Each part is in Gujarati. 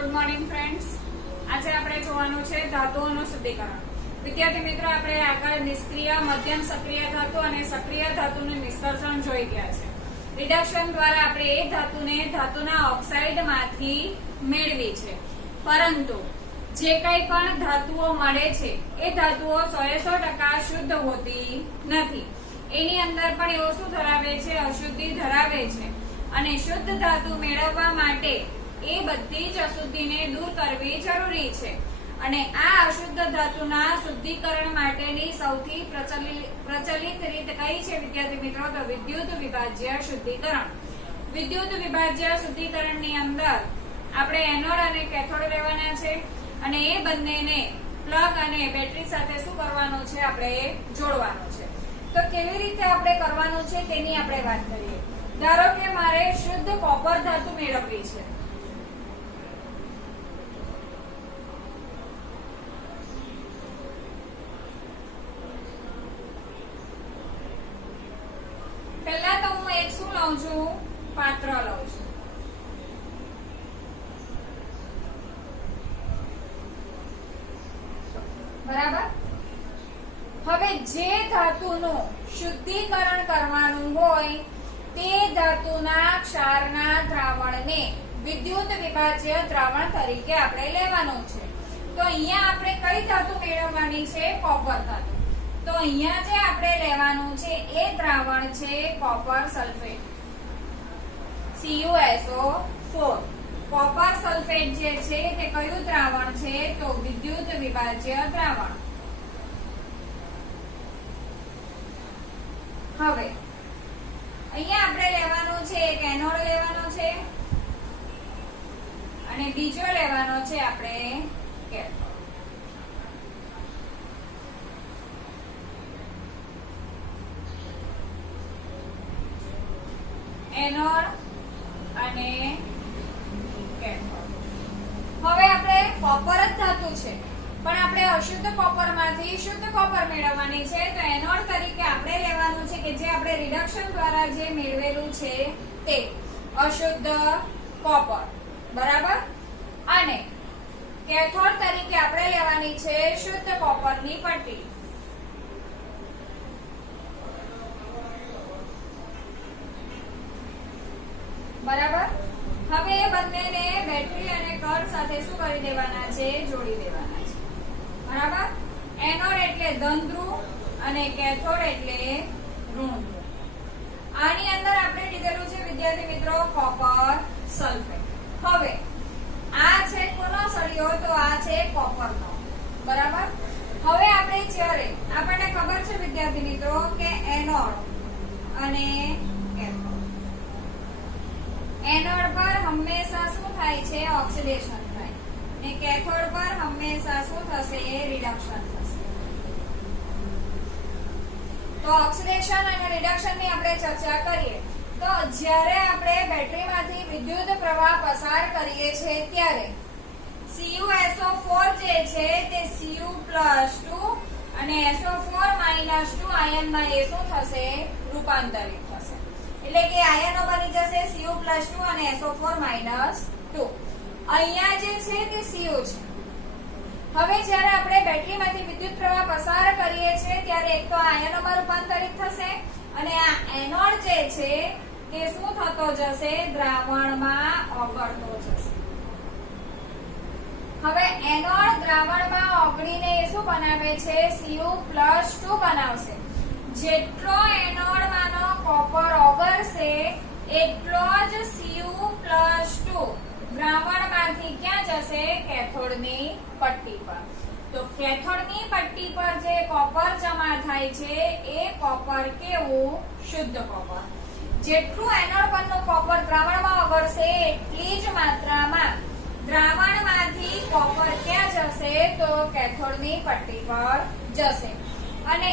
Good morning friends. આજે આપણે જોવાનું છે ધાતુઓનું શુદ્ધિકરણ. વિદ્યાર્થી મિત્રો, આપણે આગળ નિષ્ક્રિય, મધ્યમ સક્રિય ધાતુ અને સક્રિય ધાતુનું નિષ્કર્ષણ જોઈ ગયા છે. રિડક્શન દ્વારા આપણે એ ધાતુને ધાતુના ઓક્સાઇડમાંથી મેળવી છે. પરંતુ જે કંઈ પણ ધાતુઓ મળે છે એ ધાતુઓ 100% શુદ્ધ હોતી નથી. એની અંદર પણ એવો શું ધરાવે છે? અશુદ્ધિ ધરાવે છે. અને શુદ્ધ ધાતુ મેળવવા માટે એ બધી જ અશુદ્ધિને દૂર કરવી જરૂરી છે. અને આ અશુદ્ધ ધાતુના શુદ્ધિકરણ માટેની સૌથી પ્રચલિત રીત કઈ છે વિદ્યાર્થી મિત્રો? તો વિદ્યુત વિભાજ્ય શુદ્ધિકરણ. વિદ્યુત વિભાજ્ય શુદ્ધિકરણની અંદર આપણે એનોડ અને કેથોડ લેવાના છે અને એ બંનેને પ્લગ અને બેટરી સાથે શું કરવાનું છે? આપણે જોડવાનું છે. તો કેવી રીતે આપણે કરવાનું છે તેની આપણે વાત કરીએ. ધારો કે મારે શુદ્ધ કોપર ધાતુ મેળવવી છે. પહેલા તો હું એક શું લઉં છું? પાત્ર લઉં છું. બરાબર. હવે જે ધાતુનું શુદ્ધિકરણ કરવાનું હોય તે ધાતુના ક્ષારના દ્રાવણને વિદ્યુત વિભાજ્ય દ્રાવણ તરીકે આપણે લેવાનું છે. તો અહીંયા આપણે કઈ ધાતુ મેળવવાની છે? કોપર ધાતુ. તો અહીંયા જે આપણે લેવાનું છે એ દ્રાવણ છે copper sulphate, CuSO4. Copper sulphate જે છે તે કયું દ્રાવણ છે? તો વિદ્યુત વિભાજ્ય દ્રાવણ. હવે અહીંયા આપણે લેવાનું છે એક એનોડ લેવાનો છે અને બીજો લેવાનો છે આપણે કેથોડ. એનોડ અને કેથોડ. હવે આપણે કોપર જ ધાતુ છે પણ આપણે અશુદ્ધ કોપરમાંથી શુદ્ધ કોપર મેળવવાની છે. તો એનોડ તરીકે આપણે લેવાનું છે કે જે આપણે રિડક્શન દ્વારા જે મેળવેલું છે તે અશુદ્ધ કોપર. બરાબર. અને કેથોડ તરીકે આપણે લેવાની છે શુદ્ધ કોપરની પટ્ટી. બરાબર. હવે એ બંનેને બેટરી અને કર સાથે શું કરી દેવાના છે? જોડી દેવાના છે. બરાબર. એનોડ એટલે ધન ધ્રુવ અને કેથોડ એટલે ઋણ ધ્રુવ. આની અંદર આપણે લીધેલું છે વિદ્યાર્થી મિત્રો કોપર સલ્ફેટ. હવે આ છે કોનો સળિયો? તો આ છે કોપરનો. બરાબર. હવે આપણે જ્યારે આપણને ખબર છે વિદ્યાર્થી મિત્રો કે એનોડ અને કેથોડ, એનોડ પર હંમેશા શું થાય છે? ઓક્સિડેશન થાય. અને કેથોડ પર હંમેશા શું થશે? રિડક્શન થશે. તો ઓક્સિડેશન અને રિડક્શન ની આપણે ચર્ચા કરીએ તો જ્યારે આપણે બેટરીમાંથી વિદ્યુત પ્રવાહ પસાર કરીએ છીએ ત્યારે CuSO4 જે છે તે Cu+2 અને SO4-2 આયનમાં એ શું થશે? રૂપાંતરિત થશે. એટલે કે આયનો બની જશે Cu+2 અને SO4-2. અહીંયા જે છે તે Cu છે. હવે જ્યારે આપણે બેટરીમાંથી વિદ્યુત પ્રવાહ પસાર કરીએ છીએ ત્યારે એક તો આયનોમાં રૂપાંતરિત થશે અને આ એનોડ જે છે તે શું થતો જશે? દ્રાવણમાં ઓગળતો જશે. હવે એનોડ દ્રાવણમાં ઓગળીને એ શું બનાવે છે? Cu+2 બનાવશે. જેટલો એનોડમાંનો કોપર ઓગળશે એટલો જ Cu+2 દ્રાવણમાંથી ક્યાં જશે? કેથોડની પટ્ટી પર. તો કેથોડની પટ્ટી પર જે કોપર જમા થાય છે એ કોપર કેવું? શુદ્ધ કોપર. જેટલું એનોડ પરનું કોપર દ્રાવણમાં ઓગળશે એટલી જ માત્રામાં દ્રાવણમાંથી કોપર ક્યાં જશે? તો કેથોડની પટ્ટી પર જશે. અને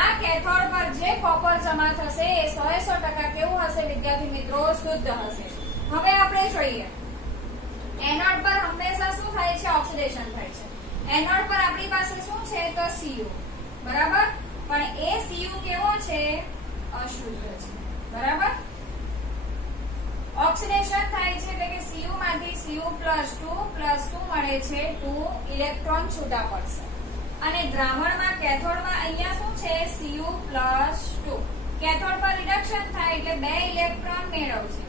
આ કેથોડ પર જે કોપર જમા થશે એ 100% કેવું હશે વિદ્યાર્થી મિત્રો? શુદ્ધ હશે. હવે આપણે જોઈએ એનોડ પર હંમેશા શું થાય છે? ઓક્સિડેશન થાય છે. એનોડ પર આપણી પાસે શું છે? તો Cu. બરાબર. પણ એ Cu કેવો છે? અશુદ્ધ છે. બરાબર. ઓક્સિડેશન થાય છે એટલે કે Cu માંથી Cu+2 પ્લસ શું મળે છે 2 ઇલેક્ટ્રોન છૂટા પડશે અને દ્રાવણમાં કેથોડમાં અહીંયા શું છે Cu+2 કેથોડ પર રિડક્શન થાય એટલે 2 ઇલેક્ટ્રોન મેળવશે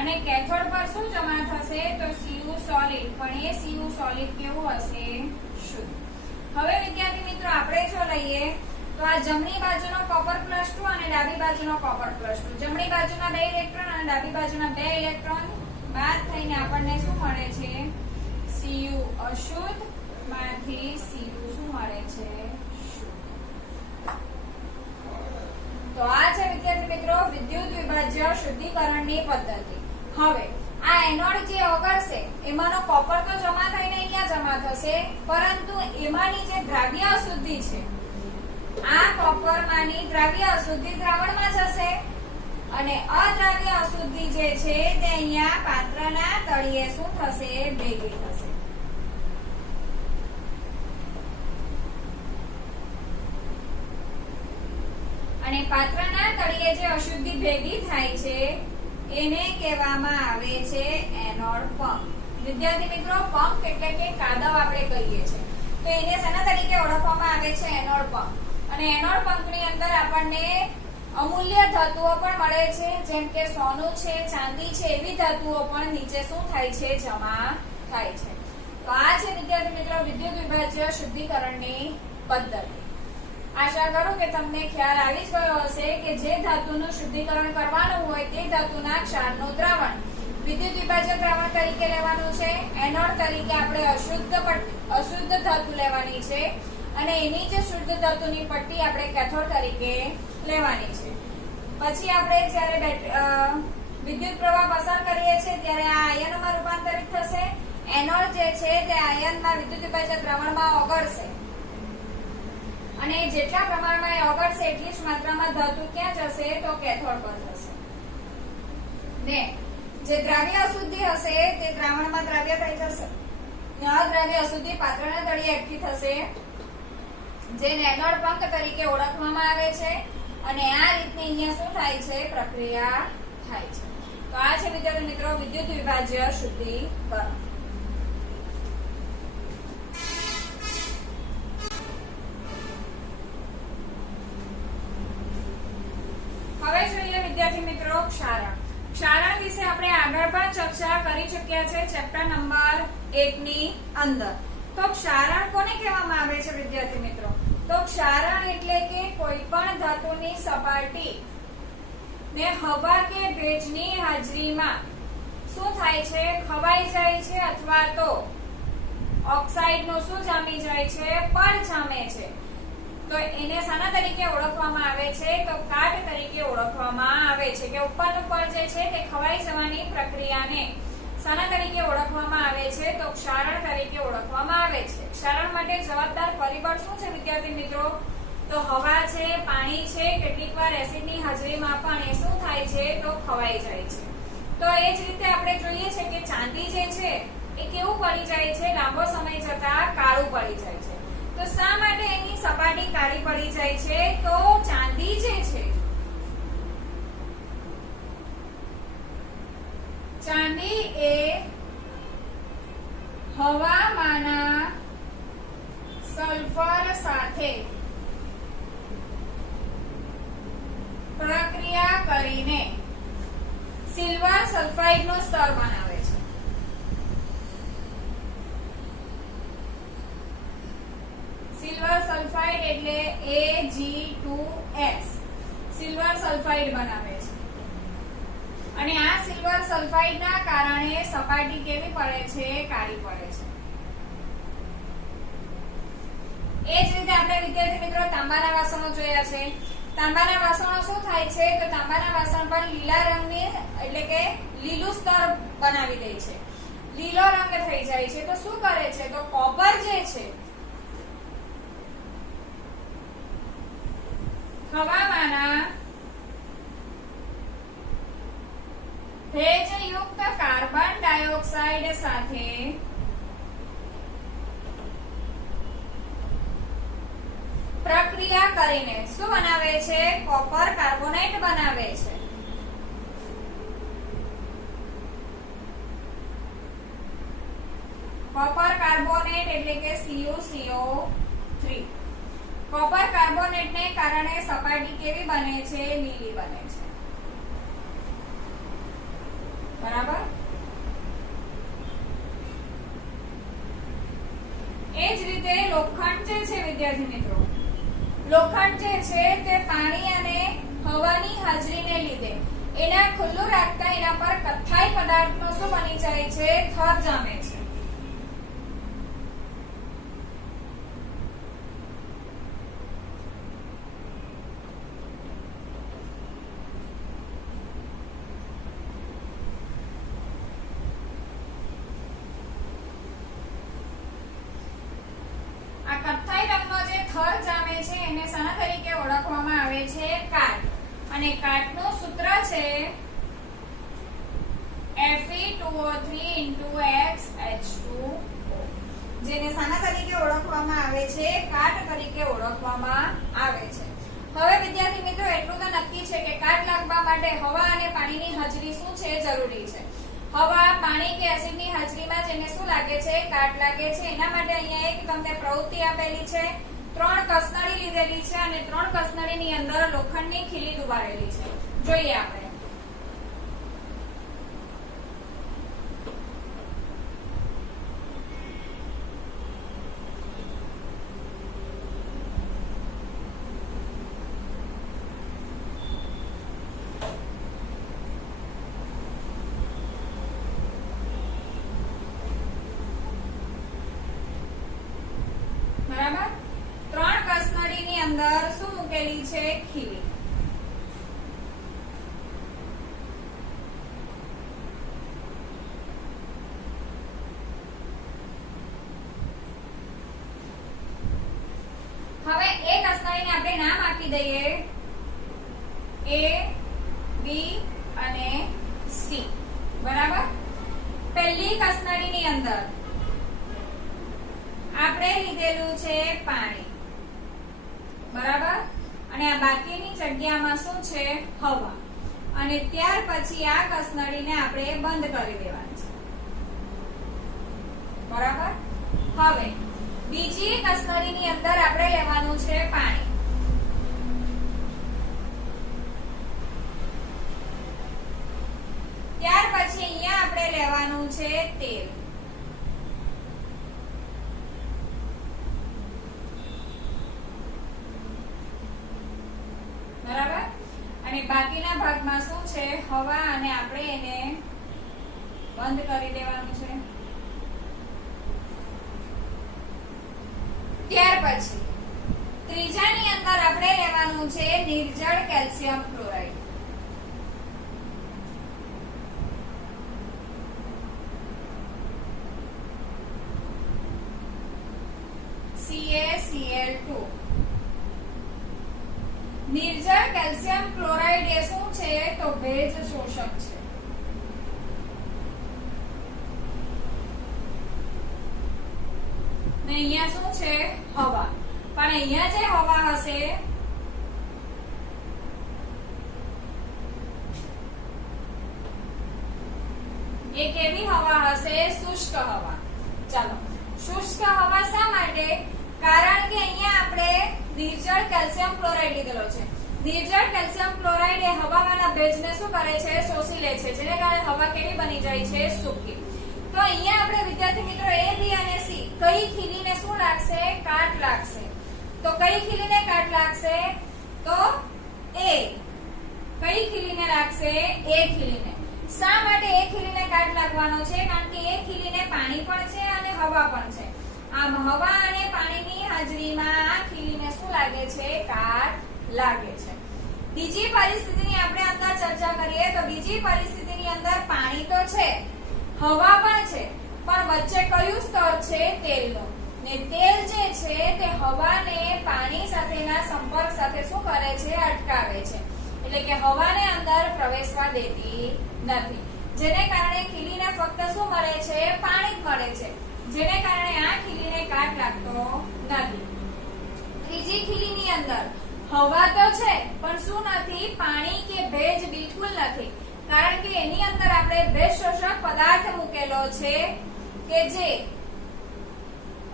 અને કેથોડ પર શું જમા થશે તો Cu સોલિડ પણ એ Cu સોલિડ કેવું હશે શુદ્ધ. હવે વિદ્યાર્થી મિત્રો આપણે જો લઈએ તો આ જમણી બાજુનો Cu+2 અને ડાબી બાજુનો Cu+2 જમણી બાજુના 2 ઇલેક્ટ્રોન અને ડાબી બાજુના 2 ઇલેક્ટ્રોન બાદ થઈને આપણને શું મળે છે Cu અશુદ્ધ માંથી Cu શું મળે છે શુદ્ધ. તો આ છે વિદ્યાર્થી મિત્રો વિદ્યુત વિભાજ્ય શુદ્ધિકરણની પદ્ધતિ. હવે આ એનોડ જે ઓગળશે એમાંનો કોપર તો જમા થઈને અહીંયા જમા થશે પરંતુ એમાંની જે દ્રાવ્ય અશુદ્ધિ છે આ કોપર માંની દ્રાવ્ય અશુદ્ધિ દ્રાવણમાં જશે અને અદ્રાવ્ય અશુદ્ધિ જે છે તે અહીંયા પાત્રના તળિયે શું થશે ભેગી થશે. અને પાત્રના તળિયે જે અશુદ્ધિ ભેગી થાય છે એને કહેવામાં આવે છે એનોડ પંપ. વિદ્યાર્થી મિત્રો પંપ એટલે કે કાદવ આપણે કહીએ છીએ તો એને શેના તરીકે ઓળખવામાં આવે છે એનોડ પંપ. અને એનોડ પંપની અંદર આપણને અમૂલ્ય ધાતુઓ પણ મળે છે જેમ કે સોનું છે ચાંદી છે એવી ધાતુઓ પણ નીચે શું થાય છે જમા થાય છે. તો આ છે વિદ્યાર્થી મિત્રો વિદ્યુત વિભાજ્ય શુદ્ધિકરણની પદ્ધતિ. આશા કરું કે તમને ખ્યાલ આવી જ ગયો હશે કે જે ધાતુનું શુદ્ધિકરણ કરવાનું હોય તે ધાતુના ક્ષારનું દ્રાવણ વિદ્યુત વિભાજ્ય દ્રાવણ તરીકે લેવાનું છે. એનોડ તરીકે આપણે અશુદ્ધ ધાતુ લેવાની છે અને એની જે શુદ્ધ ધાતુની પટ્ટી આપણે કેથોડ તરીકે લેવાની છે. પછી આપણે જ્યારે વિદ્યુત પ્રવાહ પસાર કરીએ છીએ ત્યારે આ આયનોમાં રૂપાંતરિત થશે. એનોડ જે છે તે આયનમાં વિદ્યુત વિભાજ્ય દ્રાવણમાં ઓગળશે અને જેટલા પ્રમાણમાં એ ઓગળશે એટલી જ માત્રામાં ધાતુ ક્યાં જશે તો કેથોડ પર જશે. ને જે દ્રાવ્ય અશુદ્ધિ હશે તે દ્રાવણમાં દ્રાવ્ય થઈ જશે. અદ્રાવ્ય અશુદ્ધિ પાત્રના તળિયે એકઠી થશે જેને એનોડ પંપ તરીકે ઓળખવામાં આવે છે અને આ રીતની અહીંયા શું થાય છે પ્રક્રિયા થાય છે. તો આ છે વિદ્યાર્થી મિત્રો વિદ્યુત વિભાજ્ય શુદ્ધિકરણ. હવે જોઈએ વિદ્યાર્થી મિત્રો ક્ષારણ. ક્ષારણ વિશે આપણે આગળ પણ ચર્ચા કરી ચૂક્યા છે ચેપ્ટર નંબર 1 ની અંદર. તો ક્ષારણ કોને કહેવામાં આવે છે વિદ્યાર્થી મિત્રો? તો ક્ષારણ એટલે કે કોઈ પણ ધાતુની સપાટી ને હવા કે ભેજની હાજરીમાં શું થાય છે ખવાઈ જાય છે અથવા તો ઓક્સાઇડનું શું જામી જાય છે પડ જામે છે. તો એને શાના તરીકે ઓળખવામાં આવે છે તો કાટ તરીકે ઓળખવામાં આવે છે કે ઉપરનું પડ જે છે તે ખવાઈ જવાની પ્રક્રિયાને શાના તરીકે ઓળખવામાં આવે છે તો ક્ષારણ તરીકે ઓળખવામાં આવે છે. ક્ષારણ માટે જવાબદાર પરિબળ શું છે વિદ્યાર્થી મિત્રો? તો હવા છે, પાણી છે, કેટલીકવાર એસિડની હાજરીમાં પણ એ શું થાય છે તો ખવાઈ જાય છે. તો એ જ રીતે આપણે જોઈએ છે કે ચાંદી જે છે એ કેવું પડી જાય છે લાંબો સમય જતા કાળું પડી જાય છે. તો શા માટે એની સપાટી કાળી પડી જાય છે તો ચાંદી જે છે ચાંદી એ હવામાંના સલ્ફર સાથે પ્રક્રિયા કરીને સિલ્વર સલ્ફાઇડનું સ્તર બનાવે છે. સિલ્વર સલ્ફાઇડ એટલે Ag2S સિલ્વર સલ્ફાઇડ બનાવે છે અને આ સિલ્વર સલ્ફાઇડના કારણે સપાટી કેવી પડે છે કાળી પડે છે. એ જ રીતે આપણે વિદ્યાર્થી મિત્રો તાંબાના વાસણો જોયા છે. તાંબાના વાસણો શું થાય છે તો તાંબાના વાસણ પર લીલા રંગની એટલે કે લીલું સ્તર બનાવી દે છે, લીલો રંગ થઈ જાય છે. તો શું કરે છે તો કોપર જે છે હવામાંના ભેજયુક્ત કાર્બન ડાયોક્સાઇડ સાથે પ્રક્રિયા કરીને શું બનાવે છે કોપર કાર્બોનેટ બનાવે છે. કોપર કાર્બોનેટ એટલે કે CuCO3. કોપર કાર્બોનેટને કારણે સપાટી કેવી બને છે? લીલી બને છે. બરાબર. એ જ રીતે લોખંડ જે છે વિદ્યાર્થી મિત્રો, લોખંડ જે છે તે પાણી અને હવાની હાજરીને લીધે એના ખુલ્લું રાખતા એના પર કથ્થાઈ પદાર્થનો શું બની જાય છે? થર જામે છે. આ કથ્થાઈ રંગનો જે થર જામે છે એને શાના તરીકે ઓળખવામાં આવે છે? કાટ. અને કાટનું સૂત્ર છે Fe2O3 જેને શાના તરીકે ઓળખવામાં આવે છે? કાટ તરીકે ઓળખવામાં આવે છે. હવે વિદ્યાર્થી મિત્રો એટલું તો નક્કી છે કે કાટ લાગવા માટે હવા અને પાણીની હાજરી શું છે? જરૂરી છે. હવા, પાણી કે એસિડની હાજરીમાં જેને શું લાગે છે? કાટ લાગે છે. એના માટે અહીંયા એક તમને પ્રવૃત્તિ આપેલી છે. 3 કસનળી લીધેલી છે અને 3 કસનળીની અંદર લોખંડની ખીલી દુબારેલી છે. જોઈએ આપણે. બરાબર. 3 કસનળીની અંદર શું મૂકેલી છે? ખીલી. હવે એ કસનળીને આપણે નામ આપી દઈએ A, B અને C. બરાબર. પહેલી કસનળીની અંદર આપણે લીધેલું છે પાણી. બરાબર. અને આ બાકીની જગ્યામાં શું છે? હવા. અને ત્યાર પછી આ કસનળીને આપણે બંધ કરી દેવાની છે. બરાબર. હવે બીજી કસનળીની અંદર આપણે લેવાનું છે પાણી. ત્યાર પછી અહીંયા આપણે લેવાનું છે તેલ. બરાબર. અને બાકીના ભાગમાં શું છે? હવા. અને આપણે એને બંધ કરી દેવાનું છે. ત્યાર પછી ત્રીજાની અંદર આપણે લેવાનું છે નિર્જળ કેલ્શિયમ ક્લોરાઇડ. CaCl2. નિર્જળ કેલ્શિયમ ક્લોરાઇડ એ શું છે? તો ભેજ શોષક છે. ને અહીંયા શું છે? હવા. પણ અહીંયા જે હવા હશે એ કેવી હવા હશે? શુષ્ક હવા. ચાલો, શુષ્ક હવા શા માટે? કારણ કે અહીંયા આપણે નિર્જળ કેલ્શિયમ ક્લોરાઇડ લીધેલો છે. નિર્જળ કેલ્શિયમ ક્લોરાઇડ એ હવામાંના ભેજને શું કરે છે? શોષી લે છે. જેને કારણે હવા કેવી બની જાય છે? સૂકી. તો અહીંયા આપણે વિદ્યાર્થી મિત્રો A, B અને C કઈ ખીલીને શું લાગશે? કાટ લાગશે. તો કઈ ખીલીને કાટ લાગશે? તો A. કઈ ખીલીને લાગશે? A ખીલીને. શા માટે A ખીલીને કાટ લાગવાનો છે? કારણ કે A ખીલીને પાણી પણ છે અને હવા પણ છે. આમ હવા અને પાણીની હાજરીમાં આ ખીલીને શું લાગે છે? કાટ લાગે છે. બીજી પરિસ્થિતિની આપણે અંદર ચર્ચા કરીએ તો બીજી પરિસ્થિતિની અંદર પાણી તો છે, હવા પણ છે, પણ વચ્ચે કયું સ્તર છે? તેલનું. ને તેલ જે છે તે હવાને પાણી સાથેના સંપર્ક સાથે શું કરે છે? અટકાવે છે. એટલે કે હવાને અંદર પ્રવેશવા દેતી નથી. જેને કારણે ખીલીને ફક્ત શું મળે છે? પાણી જ મળે છે. જેને કારણે આ ખીલીને કાટ લાગતો નથી. ત્રીજી ખીલીની અંદર હવા તો છે પણ શું નથી? પાણી કે ભેજ બિલકુલ નથી. કારણ કે એની અંદર આપણે ભેજ શોષક પદાર્થ મૂકેલો છે કે જે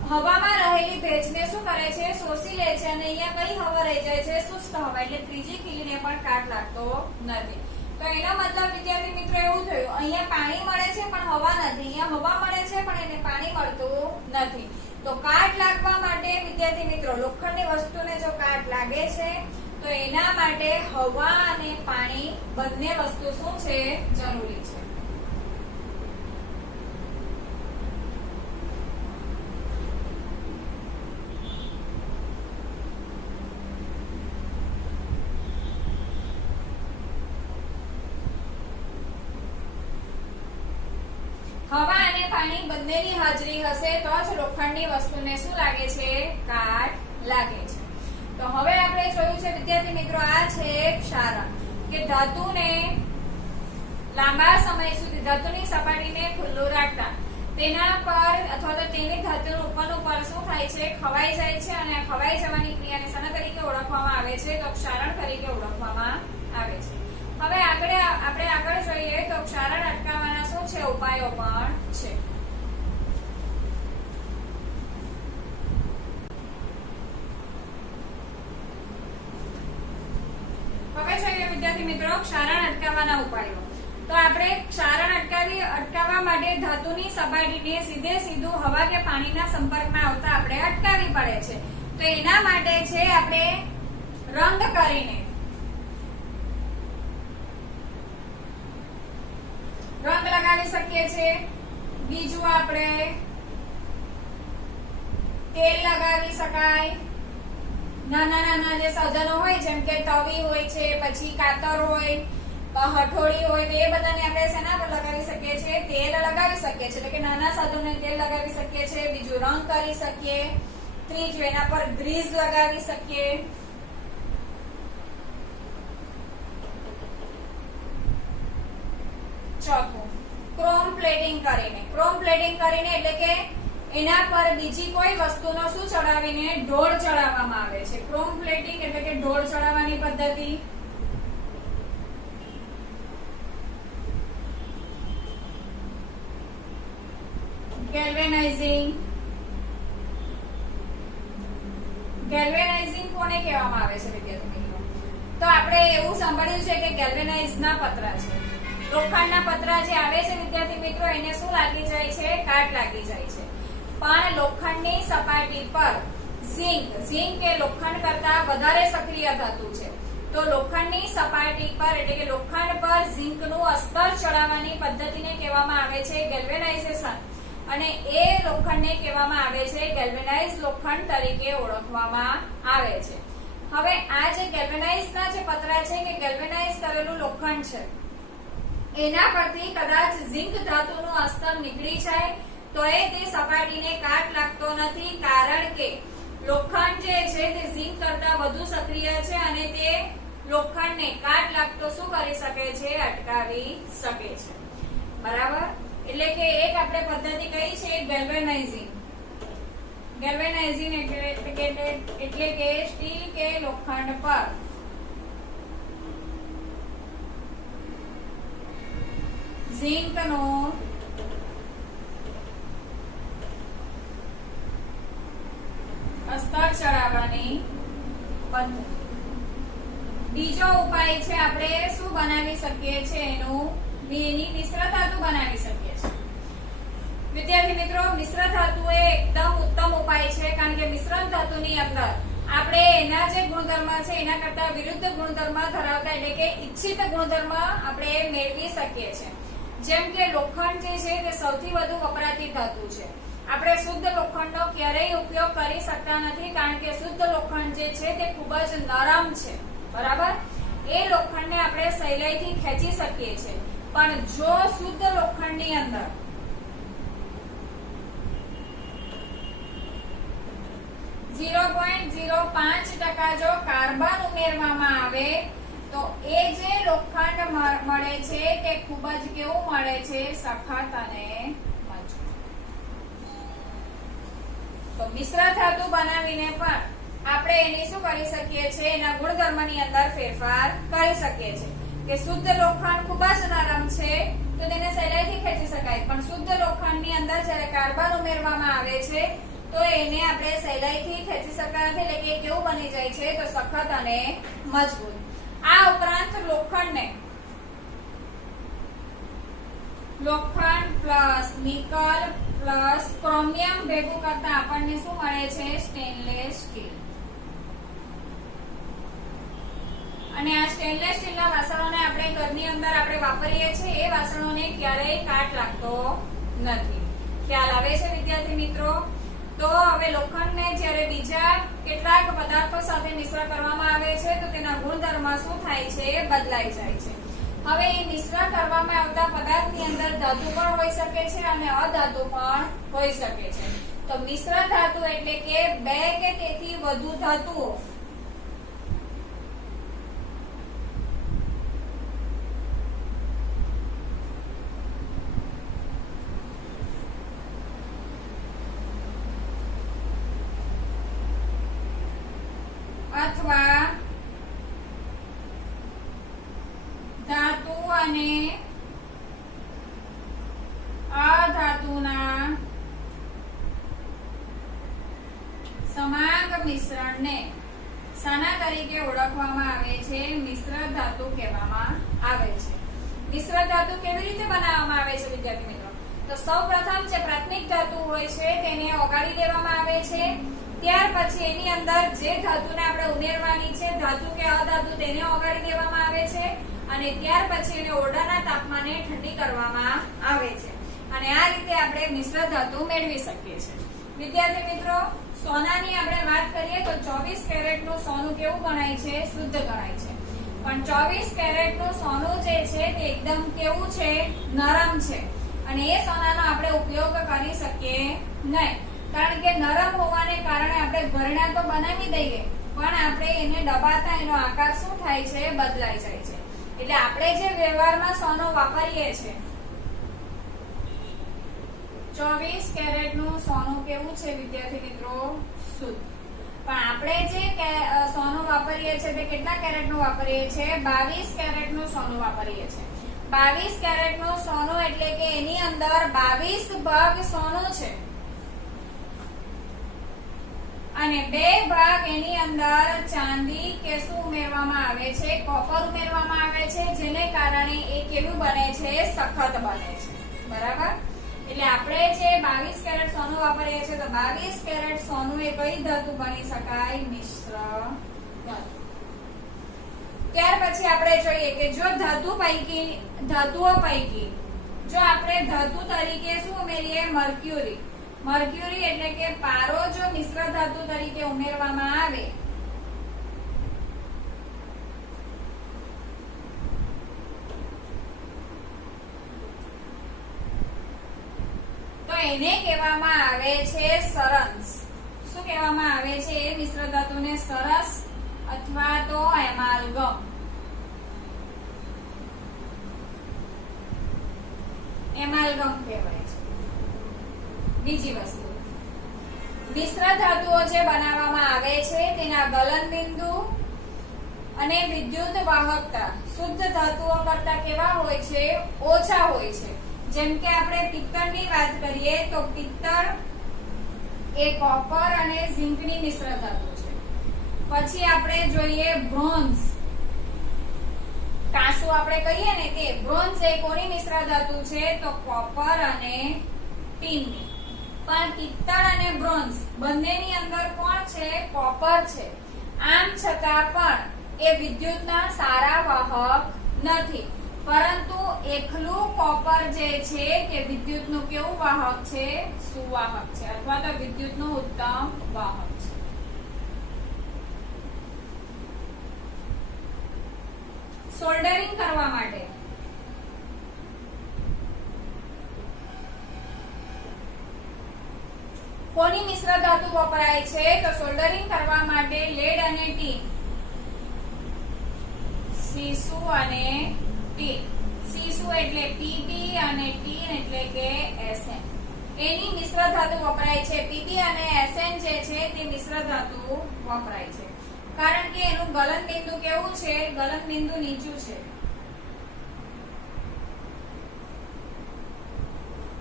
હવામાં રહેલી ભેજને શું કરે છે, શોષી લે છે અને અહીંયા કઈ હવા રહી જાય છે, શુષ્ક હવા. એટલે ત્રીજી ખીલીને પણ કાટ લાગતો નથી. તો એનો મતલબ વિદ્યાર્થી મિત્રો એવું થયું, અહીંયા પાણી મળે છે પણ હવા નથી, અહીંયા હવા મળે છે પણ એને પાણી મળતું નથી. તો કાટ લાગવા માટે વિદ્યાર્થી મિત્રો લોખંડની વસ્તુને જો કાટ લાગે છે તો એના માટે હવા અને પાણી બંને વસ્તુ શું છે, જરૂરી છે. હવા અને પાણી બંનેની હાજરી હશે તો જ લોખંડની વસ્તુને શું લાગે છે, કાટ લાગે છે. તો હવે આપણે જોયું છે વિદ્યાર્થી મિત્રો, આ છે ક્ષારણ, કે ધાતુને લાંબા સમય સુધી ધાતુની સપાટીને ખુલ્લું રાખતા તેના પર અથવા તો તેની ધાતુનું ઉપરનું પર શું થાય છે, ખવાઈ જાય છે અને આ ખવાઈ જવાની ક્રિયાને શેના તરીકે ઓળખવામાં આવે છે, તો ક્ષારણ તરીકે ઓળખવામાં આવે છે. હવે આપણે આગળ જોઈએ તો ક્ષારણ અટકાવવાના શું છે, ઉપાયો પણ છે. હવે જોઈએ વિદ્યાર્થી મિત્રો ક્ષારણ અટકાવવાના ઉપાયો. તો આપણે ક્ષારણ અટકાવવા માટે ધાતુની સપાટીને સીધું હવા કે પાણીના સંપર્કમાં આવતા આપણે અટકાવવી પડે છે. તો એના માટે છે આપણે રંગ કરીને રંગ લગાવી શકીએ છીએ. બીજું આપણે તેલ લગાવી શકાય. નાના જે સાધનો હોય જેમ કે તવી હોય છે, પછી કાતર હોય, હથોડી હોય, તો એ બધાને આપણે શેના પર લગાવી શકીએ છીએ, તેલ લગાવી શકીએ છીએ. એટલે કે નાના સાધનોને તેલ લગાવી શકીએ છીએ. બીજું રંગ કરી શકીએ. ત્રીજું એના પર ગ્રીઝ લગાવી શકીએ. ચોથું ક્રોમ પ્લેટિંગ કરીને એટલે કે એના પર બીજી કોઈ વસ્તુનો શું ચડાવીને ઢોળ ચડાવવામાં આવે છે. ક્રોમ પ્લેટિંગ એટલે કે ઢોળ ચડાવવાની પદ્ધતિ. ગેલ્વેનાઇઝિંગ કોને કહેવામાં આવે છે વિદ્યાર્થી મિત્રો? તો આપણે એવું સાંભળ્યું છે કે ગેલ્વેનાઇઝના પતરા છે, લોખંડના પતરા જે આવે છે વિદ્યાર્થી મિત્રો, એને શું લાગી જાય છે, કાટ લાગી જાય છે. પણ લોખંડની સપાટી પર ઝિંક એ લોખંડ કરતા વધારે સક્રિય ધાતુ છે. તો લોખંડની સપાટી પર એટલે કે લોખંડ પર ઝિંકનું અસ્તર ચડાવવાની પદ્ધતિને કહેવામાં આવે છે ગેલ્વેનાઇઝેશન, અને એ લોખંડને કહેવામાં આવે છે ગેલ્વેનાઇઝ લોખંડ તરીકે ઓળખવામાં આવે છે. હવે આ જે ગેલ્વેનાઇઝના જે પતરા છે કે ગેલ્વેનાઇઝ કરેલું લોખંડ છે, એના પરથી કદાચ ઝિંક ધાતુનું અસ્તર નીકળી જાય તો તે સપાટીને કાટ લાગતો નથી, કારણ કે લોખંડ જે છે તે ઝિંક કરતા વધુ સક્રિય છે અને તે લોખંડને કાટ લાગતો શું કરી શકે છે, અટકાવી શકે છે. બરાબર? એટલે કે એક આપણે પદ્ધતિ કઈ છે, ગેલ્વેનાઇઝિંગ એટલે કે સ્ટીલ કે લોખંડ પર ઝિંકનો અસ્તર ચડાવવાની પદ્ધતિ. બીજો ઉપાય છે આપણે શું બનાવી શકીએ છીએ, એની મિશ્ર ધાતુ બનાવી શકીએ છીએ. વિદ્યાર્થી મિત્રો, મિશ્ર ધાતુ એ એકદમ ઉત્તમ ઉપાય છે, કારણ કે મિશ્રણ ધાતુની અંદર આપણે એના જે ગુણધર્મ છે એના કરતા વિરુદ્ધ ગુણધર્મ ધરાવતા એટલે કે ઈચ્છિત ગુણધર્મ આપણે મેળવી શકીએ છીએ. જેમ કે લોખંડ જે છે તે સૌથી વધુ વપરાતી ધાતુ છે. આપણે શુદ્ધ લોખંડનો ક્યારેય ઉપયોગ કરી શકતા નથી, કારણ કે શુદ્ધ લોખંડ જે છે તે ખૂબ જ નરમ છે. બરાબર? એ લોખંડને આપણે સહેલાઈથી ખેંચી શકીએ છીએ. પણ જો શુદ્ધ લોખંડની અંદર 0.05% જો કાર્બન ઉમેરવામાં આવે તો એ જે લોખંડ મળે છે તે ખૂબ જ કેવું મળે છે, સખત અને મજબૂત. તો મિશ્ર ધાતુ બનાવીને પણ આપણે એની શું કરી શકીએ છીએ, એના ગુણધર્મની અંદર ફેરફાર કરી શકીએ છીએ. કે શુદ્ધ લોખંડ ખૂબ જ નરમ છે તો તેને સહેલાઈથી ખેંચી શકાય, પણ શુદ્ધ લોખંડની અંદર જ્યારે કાર્બન ઉમેરવામાં આવે છે તો એને આપણે સહેલાઈથી ખેંચી શકતા નથી, એટલે કે કેવું બની જાય છે તો સખત અને મજબૂત. આ ઉપરાંત લોખંડ પ્લસ નિકલ પ્લસ ક્રોમિયમ ભેગું કરતા આપણને શું મળે છે? Stainless steel. અને આ સ્ટેનલેસ સ્ટીલના વાસણોને આપણે ઘરની અંદર આપણે વાપરીએ છીએ, એ વાસણોને ક્યારેય કાટ લાગતો નથી. ખ્યાલ આવે છે વિદ્યાર્થી મિત્રો? તો હવે લોખંડને જ્યારે બીજા કેટલાક પદાર્થો સાથે મિશ્ર કરવામાં આવે છે તો તેના ગુણધર્મ શું થાય છે? બદલાઈ જાય છે. હવે એ મિશ્ર કરવામાં આવતા પદાર્થની અંદર ધાતુ પણ હોઈ શકે છે અને અધાતુ પણ હોઈ શકે છે. તો મિશ્ર ધાતુ એટલે કે બે કે તેથી વધુ ધાતુઓ અથવા ધાતુ અને અધાતુના સમાંગ મિશ્રણને શાના તરીકે ઓળખવામાં આવે છે? મિશ્ર ધાતુ કહેવામાં આવે છે. મિશ્ર ધાતુ કેવી રીતે બનાવવામાં આવે છે વિદ્યાર્થી મિત્રો? તો સૌપ્રથમ જે પ્રાથમિક ધાતુ હોય છે તેને ઓગાળી દેવામાં આવે છે. ત્યાર પછી એની અંદર જે ધાતુને આપણે ઉમેરવાની છે, ધાતુ કે અધાતુ, તેને ઓગાળી દેવામાં આવે છે અને ત્યાર પછી એને ઓરડાના તાપમાને ઠંડી કરવામાં આવે છે અને આ રીતે આપણે મિશ્ર ધાતુ મેળવી શકીએ છીએ. વિદ્યાર્થી મિત્રો, સોનાની આપણે વાત કરીએ તો 24 કેરેટનું સોનું કેવું ગણાય છે? શુદ્ધ ગણાય છે. પણ 24 કેરેટનું સોનું જે છે તે એકદમ કેવું છે? નરમ છે અને એ સોનાનો આપણે ઉપયોગ કરી શકીએ નહીં, કારણ કે નરમ હોવાને કારણે આપણે ઘરેણા તો બનાવી દઈએ પણ આપણે એને દબાતા એનો આકાર શું થાય છે? બદલાઈ જાય છે. એટલે આપણે જે વ્યવહારમાં સોનું વાપરીએ છીએ, 24 કેરેટનું સોનું કેવું છે વિદ્યાર્થી મિત્રો? શુદ્ધ. પણ આપણે જે સોનું વાપરીએ છીએ તે કેટલા કેરેટનું વાપરીએ છીએ? 22 કેરેટનું સોનું વાપરીએ છીએ. 22 કેરેટનું સોનું એટલે કે એની અંદર 22 ભાગ સોનું છે અને 2 ભાગ એની અંદર ચાંદી કે શું ઉમેરવામાં આવે છે? કોપર ઉમેરવામાં આવે છે, જેને કારણે એ કેવું બને છે? સખત બને છે. બરાબર? એટલે આપણે જે 22 કેરેટ સોનું વાપરીએ છીએ તો 22 કેરેટ સોનું એ કઈ ધાતુ ગણી શકાય? મિશ્ર ધાતુ. ત્યાર પછી આપણે જોઈએ કે જો ધાતુઓ પૈકી જો આપણે ધાતુ તરીકે શું ઉમેરીએ? મર્ક્યુરી. મર્ક્યુરી એટલે કે પારો જો મિશ્ર ધાતુ તરીકે ઉમેરવામાં આવે તો એને કહેવામાં આવે છે સરસ. શું કહેવામાં આવે છે? એ મિશ્ર ધાતુને સરસ અથવા તો એમાલ્ગમ. એમાલ્ગમ કહેવાય છે. બીજી વસ્તુ, મિશ્ર ધાતુઓ જે બનાવવામાં આવે છે તેના ગલનબિંદુ અને વિદ્યુત વાહકતા શુદ્ધ ધાતુઓ કરતા કેવા હોય છે? ઓછા હોય છે. જેમ કે આપણે પિત્તળની વાત કરીએ તો પિત્તળ એ કોપર અને ઝિંકની મિશ્ર ધાતુ છે. પછી આપણે જોઈએ બ્રોન્ઝ. કાંસુ આપણે કહીએ ને તે બ્રોન્ઝ એ કોની મિશ્ર ધાતુ છે? તો કોપર અને ટીનની. પણ પિત્તળ અને બ્રોન્ઝ બંનેની અંદર કોણ છે? કોપર છે. આમ છતાં પણ એ વિદ્યુતના સારા વાહક નથી, પરંતુ એકલું કોપર જે છે તે વિદ્યુતનું કેવું વાહક છે? સુવાહક છે અથવા તો વિદ્યુતનું ઉત્તમ વાહક છે. સોલ્ડરિંગ કરવા માટે કોની મિશ્ર ધાતુ વપરાય છે? તો સોલ્ડરિંગ કરવા માટે લેડ અને ટીન. સીસુ અને ટીન. સીસુ એટલે પીબી અને ટીન એટલે કે એસએન. એની મિશ્ર ધાતુ વપરાય છે. પીબી અને એસએન જે છે તે મિશ્ર ધાતુ વપરાય છે કારણ કે એનું ગલન બિંદુ કેવું છે? ગલન બિંદુ નીચું છે.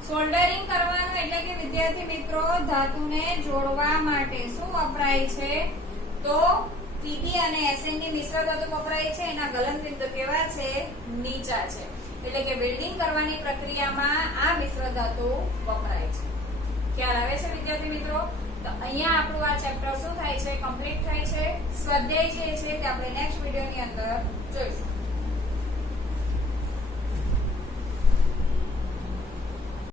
સોલ્ડરિંગ કરવાનું એટલે કે વિદ્યાર્થી મિત્રો ધાતુને જોડવા માટે શું વપરાય છે તો Pb અને Sn ની મિશ્ર ધાતુ વપરાય છે. એના ગલનબિંદુ કેવા છે નીચા છે એટલે કે વેલ્ડિંગ કરવાની પ્રક્રિયામાં આ મિશ્ર ધાતુ વપરાય છે. ખ્યાલ આવે છે વિદ્યાર્થી મિત્રો? તો અહીંયા આપણું આ ચેપ્ટર શું થાય છે કમ્પ્લીટ થાય છે. સ્વાધ્યાય જે છે તે આપણે નેક્સ્ટ વિડિયોની અંદર જોઈશું.